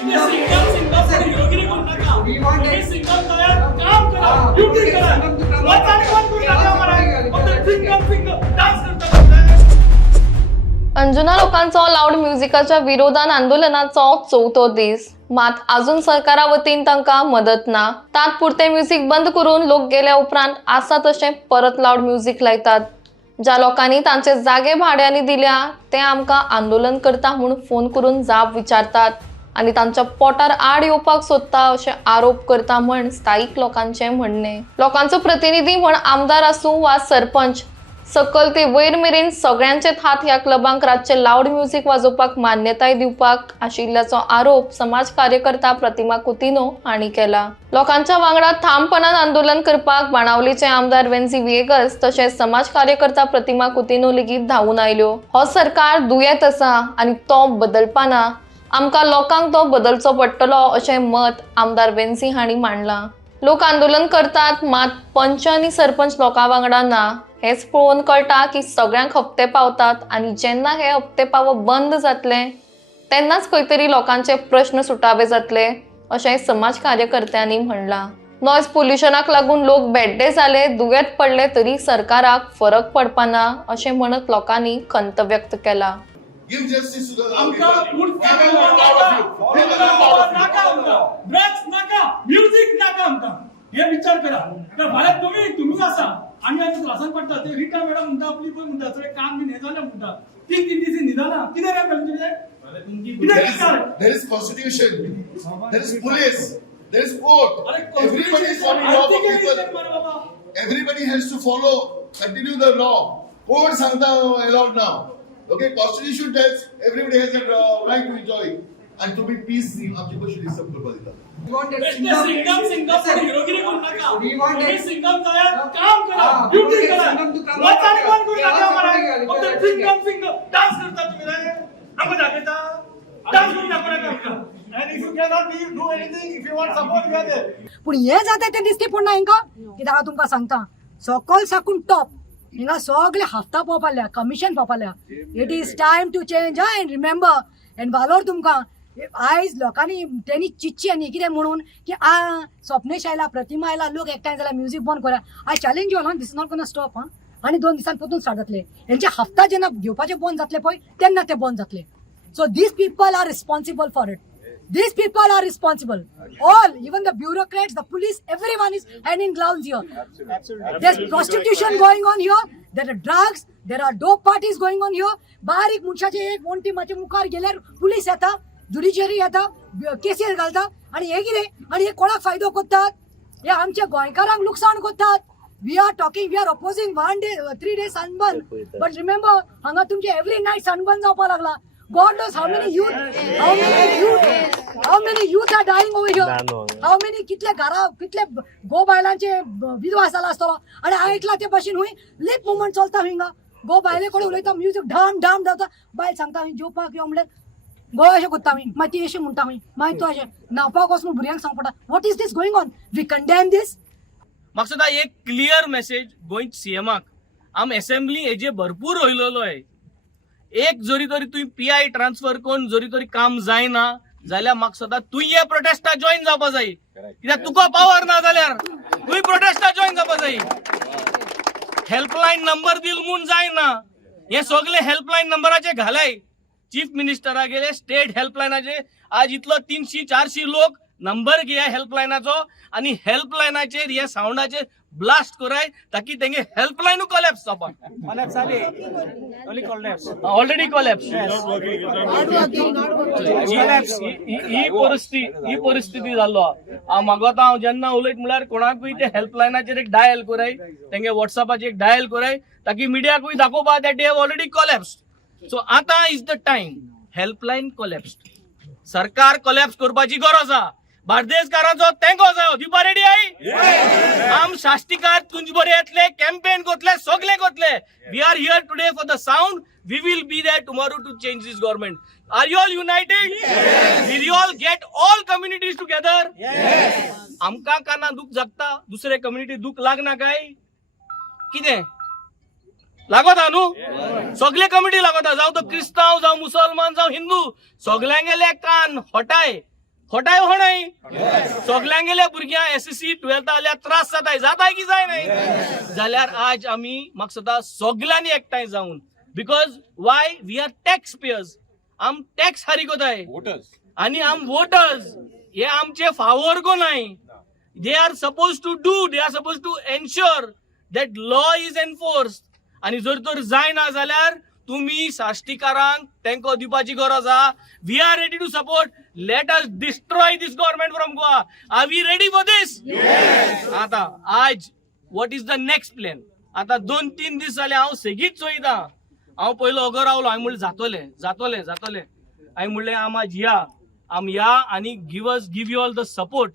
अंजुना लोकांचो लाऊड म्युझिकाच्या विरोधान आंदोलनाचो चौथो दीस मात अजून सरकारा वतीन तांकां मदत ना। तात्पुरते म्युझिक बंद करून लोक गेल्या उपरांत आसा तशें परत लाऊड म्युझिक लायतात। ज्या लोकांनी तांचे जागे भाड्यानी दिल्या ते आमकां आंदोलन करता म्हणून फोन करून जाप विचारतात आणि तांच्या पोटार आड येवपाक सोदता अशें आरोप करता म्हण स्थायिक लोकांचे म्हणणे। लोकांचो प्रतिनिधी म्हण आमदार आसूं वा सरपंच सकल ते वयर मेरेन सगळ्यांचेच हात ह्या क्लबांक रातचे लाऊड म्युझिक वाजोवपाक मान्यताय दिवपाक आशिल्ल्याचो आरोप समाज कार्यकर्ता प्रतिमा कुतिनो हांणी केला। लोकांच्या वांगडा ठामपणान आंदोलन करपाक बाणावलीचे आमदार वेन्सी विएगस तशेंच समाज कार्यकर्ता प्रतिमा कुतिनो लेगीत धांवून आयल्यो। हो सरकार दुयेत आसा आनी तो बदलपाना, आमकां लोकांक तो बदलचो पडटलो अशें मत आमदार वेन्सी हांणी मांडलां। लोक आंदोलन करतात मात पंच आनी सरपंच लोकां वांगडा ना हेच पळोवन कळटा की सगळ्यांक हप्ते पावतात आणि जेन्ना हे हप्ते पावप बंद जातले तेन्नाच खंय तरी लोकांचे प्रश्न सुटावे जातले अशें समाज कार्यकर्त्यांनी म्हणलां। नॉयज पोल्युशनाक लागून लोक बेड्डे जाले, दुयेत पडले तरी सरकाराक फरक पडपाना अशें म्हणत लोकांनी खंत व्यक्त केला। Give justice to the हे विचार करा तर भारत तुम्ही असा आम्ही आम्ही त्रासान पडटा ते रिटा मॅडम म्हणटा आपली पण म्हणटा सगळे काम बी हे जालें म्हणटा तीन दिसी निदाना कितें काय there is constitution, there is police, there is court. Everybody is following law for people. Everybody has to follow, continue the law. Court sangta allowed now. Okay, constitution tells everybody has a right to enjoy and to be peace. आपली गोष्ट disturb करपा दिता. पण हे जाता ते दिसते पडना हांकां कित्याक हांव तुमकां सांगता सकल साकून टॉप हिंगा सगळे हफ्ता पावपाल्या कमिशन पावपाल्या। It is time to change and remember and वालोर तुमकां आयज लोकांनी तेणी चिंतची आनी कितें म्हणून की स्वप्नेश आयला प्रतिमा आयला लोक एकठांय जाल्यार म्युझिक बंद करा। I challenge you this is not gonna stop आनी 2 दिसान परतून स्टार्ट जातले हेंचे हफ्ता जेन्ना घेवपाचे बंद जातले पळय तेन्ना ते बंद जातले। So this people are responsible for it. These people are responsible. All, even the bureaucrats, the police, everyone is hand in gloves here. Absolutely. There's prostitution going on here. There are drugs. There are dope parties going on here. बारीक मनशाचे एक वोंटी माचे मुखार गेल्यार police येता, judiciary येता, cases घालता आणि हे कितें आणि हे कोणाक फायदो करतात? हे आमच्या गोंयकारांक लुकसाण करतात. We are talking, we are opposing 1 day, 3 days sunburn. But remember, हांगा तुमचे every night sunburn जावपा लागला. God knows how many youth are dying over here. How many कितले घरा कितले गो बायलांचे विधवा जाला आसतलो आणि आयकला ते भाशेन हुंय लिप मुवमेंट चलता हिंगा गो बायले कोण उलयता म्युझिक ढाम ढाम जाता बायल सांगता हुंय जेवपाक यो म्हणल्यार गोंय अशें करता हुंय मागीर ती अशें म्हणटा हुंय मागीर तो अशें न्हांवपाक वचून भुरग्यांक सांग पडटा what is this going on we condemn this. म्हाका सुद्दां एक क्लियर मेसेज गोंय सीएमाक आम असेंब्ली हेजे भरपूर रोयलोलो आहे एक जरी तरी तुवें पीआय ट्रान्सफर करून जरी तरी काम जायना जाल्यार म्हाका सदां तुवें हे प्रोटेस्टा जॉईन जावपा जाय कित्याक तुका पावर ना जाल्यार तुवें प्रोटेस्टा जॉईन जावपा जाय। हेल्पलायन नंबर दिल म्हूण जायना हे सगळे हेल्पलायन नंबराचे घालाय चीफ मिनिस्टरा गेले स्टेट हेल्पलायनाचे आज इतलो 300-400 लोक नंबर घेया हेल्पलायनाचो आणि हेल्पलायनाचेर हे सावंडाचेर ब्लास्ट कराय ताकी तेंगे हेल्पलायनू कोलॅप्स जावपा ऑलरेडी कोलॅप्स ही परिस्थिती जाल्लो म्हाका हांव जेन्ना उलयत म्हळ्यार कोणाकूय ते हेल्पलायनाचेर एक डायल कराय तेंगे व्हॉट्सअपाचेर एक डायल कराय ताकी मिडियाकूय दाखोवपा that they have already collapsed. So आतां is the time helpline collapsed सरकार कोलॅप्स करपाची गरज आसा बार्देसकारांचो तेंको जायो दिवपा रेडी आई आम शास्तिकार तुंज बरे येतले कॅम्पेन करतले सगळे करतले we are here today for the sound we will be there tomorrow to change this government. Are you all united? Will you all get all communities together? आमकां काना दुख जगता दुसरे कम्युनिटी दुख लागना काय कितें लागता न्हू सगळे कम्युनिटी लागता जावं तो क्रिस्तांव जावं मुसलमान जावं हिंदू सगळ्यांगेले कान हटाय खोटाय हो नाही सगळ्यांक गेल्या भुरग्यांक SSC 12th आल्या त्रास जाताय की जाय नाही जाल्यार आज आमी म्हाका सदां सगळ्यांनी एकठांय जावन because why we are tax payers आम टॅक्स हारी कोताय आणि आम वोटर्स हे आमचे फावोर को नाही they are suppose to ensure that law is enforced आणि जर तर जायना जाल्यार तुम्ही साश्टीकारांक तेंको दिवपाची गरज आहा we are ready to support let us destroy this government from Goa are we ready for this आता आज what is the next plan आता 2-3 दीस जाले हांव सेगीत चोयता हांव पयलो अगो रावलो हांवें म्हणलें जातोले हांवें म्हणलें आम या आणि give you all the support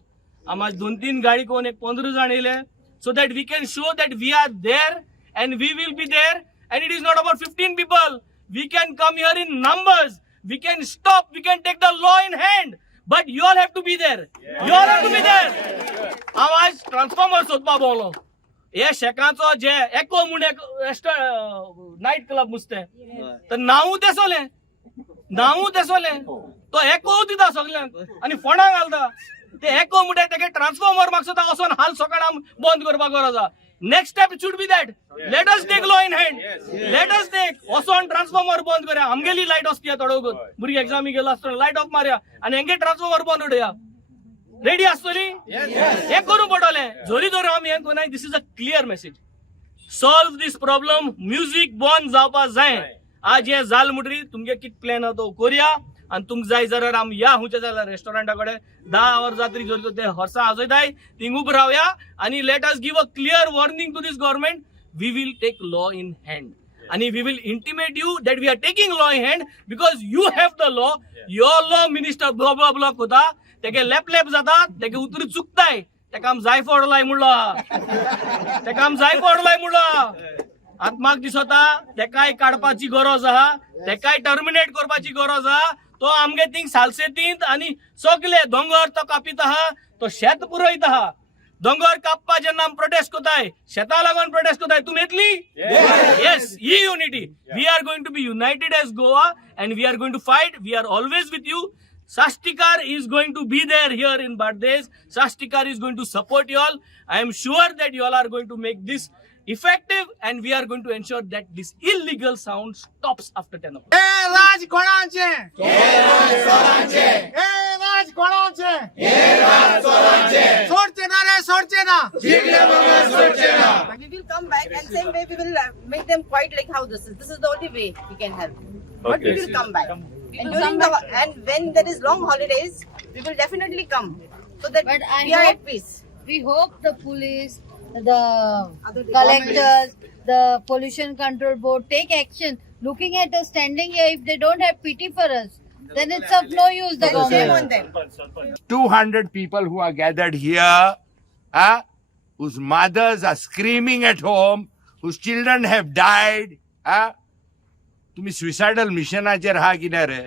आम आज 2-3 गाडी कोण एक 15 जाण येयले so that we can show that we are there and we will be there and it is not about 15 people. We can come here in numbers. We can stop. We can take the law in hand. But you all have to be there. You all have to be there. आवाज transformer सोदपा बोलो हे शेकाचो जे एको म्हूण एक night club मुसते तर नांवू तेसोले तो एको दिता सगळ्यांक आनी फोंडा घालता ते एको म्हणटा तेगे ट्रान्सफॉर्मर म्हाका सुद्दां वचोन हाल सकाळ बंद करपाक गरज आहा next step should be that let us take law in hand let us take वचोन ट्रान्सफॉर्मर बंद करया आमगेली लायट वचती तडोगत भुरगे एग्जामी गेलो आसतना लायट ऑफ मारया आनी हेंगे ट्रान्सफॉर्मर बंद उडया रेडी आसतली हे करूं पडटलें जोरी धरून आमी हें कोनाय this is a clear message solve this problem music बंद जावपा जाय आज हे जाल म्हणटरी तुमगे कित प्लॅन आहा तो करया आणि तुमक जाय जाल्यार आम या हुंचे जाल्यार रेस्टॉरंटा कडेन 10 आवर जातरी जर ते हॉर्सा आजयताय थिंग उब रावया आणि let us give a clear warning to this government we will take law in hand आणि we will intimate you that we are taking law in hand because you have the law your law minister block होता तेगे लेप जाता तेगे उतरी चुकताय तेका आम जाय फोडलाय म्हणलो आतां म्हाका दिसता तेकाय काडपाची गरज आहा तेकाय टर्मिनेट करपाची गरज आहा तो आमगे थिंग सालसेतींत आणि सगळे दोंगर तो कापीत आहा तो शेत पुरयत आहा दोंगर कापपा जेन्ना आमी प्रोटेस्ट कोताय शेता लागून प्रोटेस्ट कोताय तुमी येतली येस ही unity we are going to be united as Goa and we are going to fight we are always with you Sashtikar is going to be there here in Bardes. Sashtikar is going to support you all. I am sure that you all are going to make this effective and we are going to ensure that this illegal sound stops after 10 o'clock. राज कोणाचे राज कोणाचे सोडचे ना रे सोडचे ना We will come back and same way we will make them quite like how this is. This is the only way we can help. But we will come back. And during and when there is long holidays, we will definitely come so that But I we are hope- at peace. We hope the police, the collectors, the pollution control board take action. Looking at us standing here, if they don't have pity for us, then it's of no use. The Then shame on government. them. 200 people who are gathered here, whose mothers are screaming at home, whose children have died. तुम्ही suicidal मिशनाचेर हा कितें रे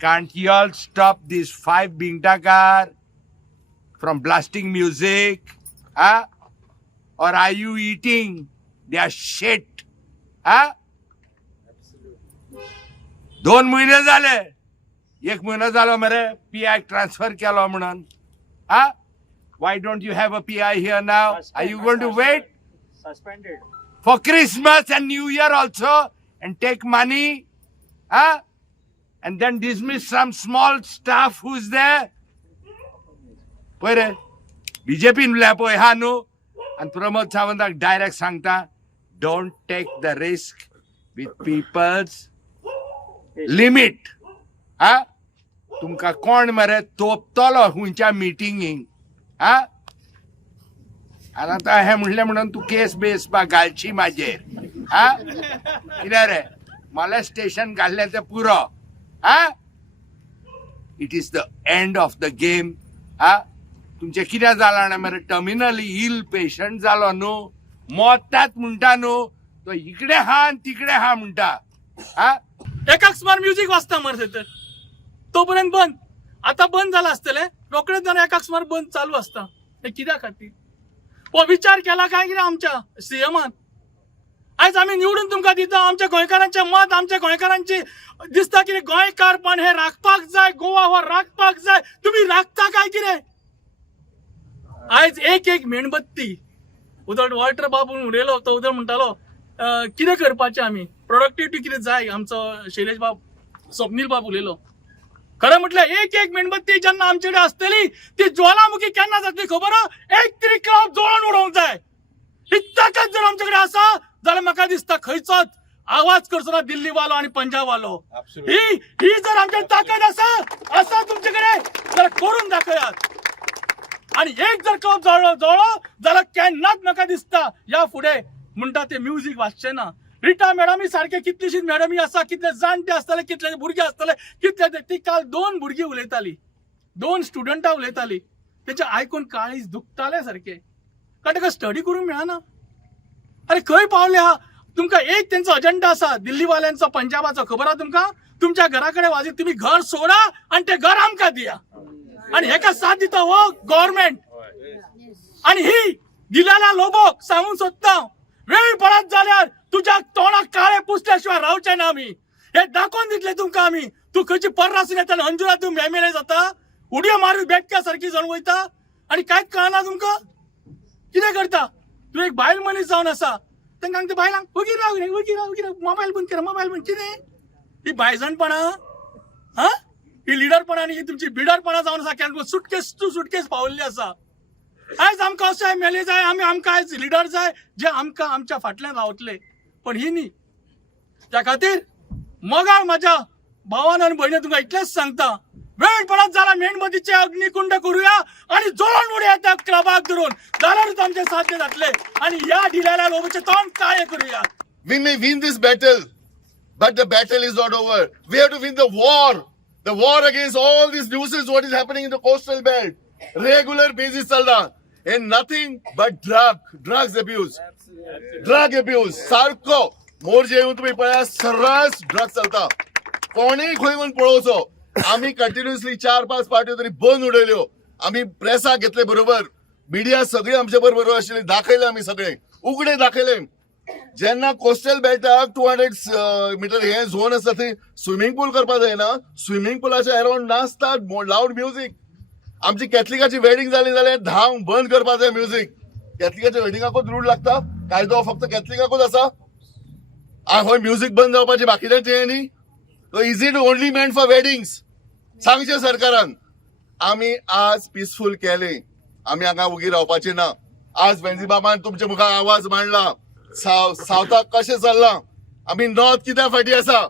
can't you all stop this 5 बिंगटाकार from blasting music और are you eating their shit 2 महिने झाले 1 महिना झालो मरे PI ट्रान्सफर केलो म्हणून why don't you have a PI here now are you going to wait Suspended. for Christmas and New Year also and take money and then dismiss some small staff who's there पळय BJP पळय हा न्हू आणि प्रमोद सावंताक direct सांगता don't take the risk with people's limit तुमकां कोण मरे तोपतलो हुंच्या मिटिंगीक आणि आता हे म्हणले म्हणून तू केस बेस बा घालची माझेर कितें रे मॉलेस्टेशन घाल्लें तें पुरो it is the end of the game तुमचे कितें जालां जाणा मरे टर्मिनली इल पेशंट जालो न्हू मोतात म्हणटा न्हू तो इकडे हा आनी तिकडे हा म्हणटा एकाक सुमार म्युझिक वाजता मरे तर तोपर्यंत बंद आता बंद झाला असतले रोखडेच जाण एकाक सुमार बंद चालू असता हे कित्या खातीर हो विचार केला काय कितें आमच्या सीएमान आज आम्ही निवडून तुमकां दिता, आमच्या गोंयकारांचे मत, आमच्या गोंयकारांची दिसता की गोंयकारपण हे राखपाक जाय, गोवा हो राखपाक जाय. तुम्ही राखता काय कितें? आयज एक मेणबत्ती उदक वॉटर बाबू उडयलो तो उदक म्हणटालो कितें करपाचें आमी, प्रोडक्टिविटी कितें जाय. आमचो शैलेश बाब, स्वप्नील बाब उलयलो. खरें म्हटल्यार एक मेणबत्ती जेन्ना आमचे कडेन आसतली ती ज्वालामुखी केन्ना जातली खबर आहा? एक तरी क्लब जळोवन उडोवंक जाय. ही ताकद जर आमचे कडेन आसा जाल्यार म्हाका दिसता खंयचोच आवाज करचो ना दिल्लीवालो आणि पंजाबवालो. ही जर आमच्या ताकद आसा तुमचे कडेन जाल्यार करून दाखयात. आणि एक जर क्लब जळलो जाल्यार केन्नाच म्हाका दिसता या फुडें म्हणटा ते म्युझिक वाजचें ना. रिटा मॅडमी सारखे कितलीशीच मॅडमी आसा, कितले जाणटे आसतले, कितले भुरगे आसतले, कितले. ती काल 2 भुरगीं उलयताली, 2 स्टुडंटां उलयताली. तेचे आयकून काळीज दुखताले सारखे. कारण ताका स्टडी करूंक मेळना. अरे खंय पावले आहा? तुमकां एक तेंचो अजेंडा आसा दिल्लीवाल्यांचो, पंजाबाचो. खबर आहा तुमकां? तुमच्या घरा कडेन वाजत तुम्ही घर सोडा आणि ते घर आमकां दिया. आणि हेका साथ दिता हो गव्हर्नमेंट. आणि ही दिलेल्या लोबोक सांगून सोदता, वेळ पडत जाल्यार तुझ्या तोंडाक काळे पुसल्या शिवाय रावचे ना आमी. हे दाखोवन दितले तुमकां आमी. तू खंयची पर्रासून येता आनी अंजुना तू मेमेले जाता, उडयो मारून बेटक्या सारखी जण वयता आणि कांयच कळना तुमकां. कितें करता? तू एक बायल मनीस जावन आसा, तांकां ते बायलांक वगीर राव रे, वगीर राव, मोबायल बंद कर, मोबायल बंद. कितें ही बायजणपणा? हा, ही लिडरपणा आनी ही तुमची बिडरपणा जावन आसा. केन्ना सुटकेस पावल्ली आसा. आयज आमकां अशें एमएलए जाय, आमकां आयज लिडर जाय जे आमकां आमच्या फाटल्यान रावतले. पण ही न्ही. त्या खातीर मोगाळ म्हाज्या भावान आनी भयणी तुमकां इतलेंच सांगता, वेळ पडत जाल्यार मेणबत्तीचे अग्निकुंड करूया आणि जळोवन उडया त्या क्लबाक धरून. जाल्यारच आमचे साध्य जातले आणि या ढिलेल्या लोबाचे तोंड काळे करूया. We may win this battle, but the battle is not over. We have to win the war. The war against all these nuisance what is happening in the coastal belt. Regular basis चल रहा. And nothing but drugs abuse. Drug abuse सारको मोर्जे येऊन तुम्ही पळया सर्रास drug चलता. कोणीय खंय वचून पळोवचो. आम्ही कंटिन्युअसली 4-5 पार्ट्यो तरी बंद उडयल्यो. आम्ही प्रेसाक घेतले बरोबर, मिडिया सगळी आमच्या बरोबर आशिल्ली. दाखयले आम्ही सगळे उगडे दाखयले. जेन्ना कोस्टल बेल्टाक 200 मीटर हे झोन आसता थंय स्विमींग पूल करपाक जायना. स्विमींग पूलाच्या अराउंड नाचता लावड म्युझिक. आमची कॅथलिकाची वेडिंग जाली जाल्यार धांव बंद करपाक जाय म्युझिक. कॅथलिकाच्या वेडिंगाकूच रूल लागता. कायदो फक्त कॅथलिकाकूच आसा. होय म्युझिक बंद जावपाची बाकीच्यांचे न्ही. Is it only meant for weddings? सांगचे सरकारान. आमी आज पीसफूल केले. आमी हांगा उगी रावपाचे ना. आज बेंजीबाबान तुमच्या मुखार आवाज मांडला. सावथाक कशें चल्लां. आमी नॉर्थ कित्याक फाटी आसा.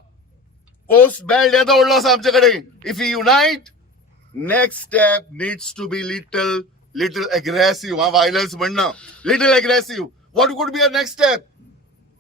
कोस्ट बेल्ट येता व्हडलो आसा आमचे कडेन. If you unite, next step needs to be little aggressive. Violence म्हणना. Little aggressive. What could be our next step?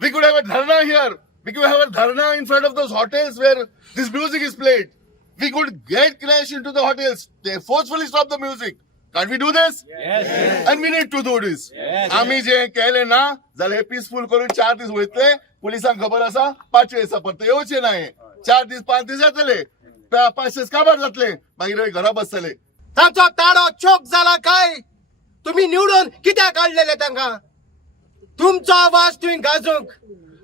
We could have a dharna here. We could have a dharna in front of those hotels where this music is played. We could get crash into the hotels. They forcefully stop the music. Can't we do this? Yes. And we need to do this. आम्ही जे केले ना जाल्यार peaceful करून 4 दीस वयतले. पुलिसांक खबर आसा 5 दिसा परत येवचे नाही. 4 दीस 5 दीस जातले. 5 दीस काबार जातले. मागीर घरा बसतले. तांचो ताळो चोक झाला काय? तुम्ही निवडून कित्याक काढलेले तांकां? तुमचो आवाज तुम्ही गाजूंक.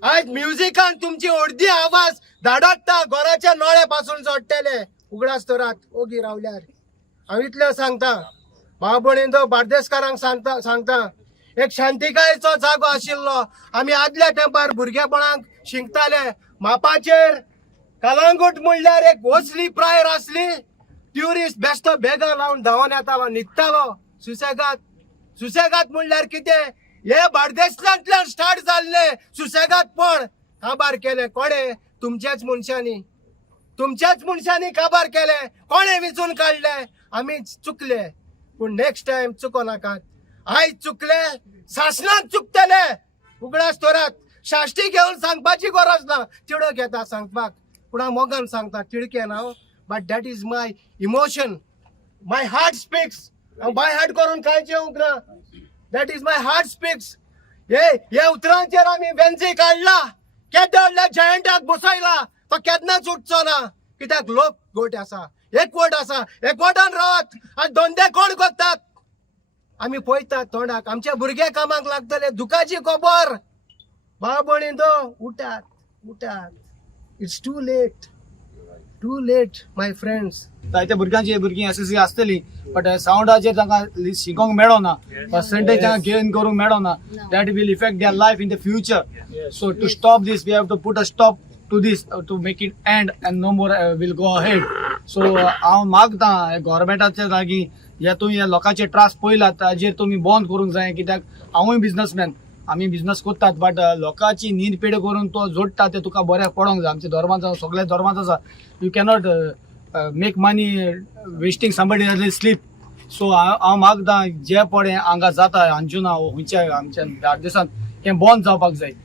आज म्युझिकान तुमची अर्दी आवाज धाडटा घराच्या नळे पासून जोडटले. उगडास तोरात ओगी रावल्यार. हांव इतलें सांगता भाव-भयणींनो, बार्देसकारांक सांगता एक शांतिकायेचो जागो आशिल्लो. आमी आदल्या तेंपार भुरगेपणांक शिंकताले. मापाचेर कलांगूट म्हणल्यार एक वचली प्रायर आसली. ट्युरिस्ट बेश्तो बेगा लावन धांवन येतालो, न्हिदतालो सुसेगाद म्हणल्यार कितें? हे बार्देसलांतल्यान स्टार्ट जाल्ले सुसेगादपण काबार केले कोणे? तुमच्याच मनशांनी काबार केले. कोणे विचून काढले? आमी चुकले. पूण नेक्स्ट टाइम चुको नाकात. आयज चुकले, शासनाक चुकतले. उगडास तोरात शाश्टी घेवन सांगपाची गरज ना. तिडक येता सांगपाक, पूण हांव मोगान सांगता. तिडके ना, but that is my emotion. My heart speaks. By heart करून कांयच येवंक ना. That is my heart speaks. हे उतरांचेर आमी वेंजी काडला. केद्या व्हडल्या जयंटाक बसयला. तो केन्नाच उठचो ना. कित्याक लोक गोट आसा, एकवट आसा. एकवटान रावात. आनी धंदे कोण करतात? आमी पळयतात तोंडाक. आमचे भुरगे कामाक लागतले. दुखाची खबर. बाबणिंदो उठात उठात. It's too late my friends. जायत्या भुरगीं एसएससी आसतली बट सावंडाचेर तांकां शिकोंक मेळना, पर्संटेज तांकां गेन करूंक मेळना. That will effect their life in the future. So to stop this we have to put a stop to this, to make it end and no more will go ahead. So हांव मागता गव्हर्मेंटाच्या लागीं जे तुमी ह्या लोकांचे त्रास पयलात ताजेर तुमी बंद करूंक जाय. कित्याक हांवूय बिझनसमॅन, आमी बिझनस करतात बट लोकांची नीद पेड करून तो जोडटा ते तुका बऱ्याक पडोंक जाय. आमच्या धर्मांत सगळ्या धर्मांत आसा you cannot make money wasting somebody else sleep. So हांव मागता जे पडे हांगा जाता अंजुना खंयच्या आमच्या बार्देसांत हें बंद जावपाक जाय.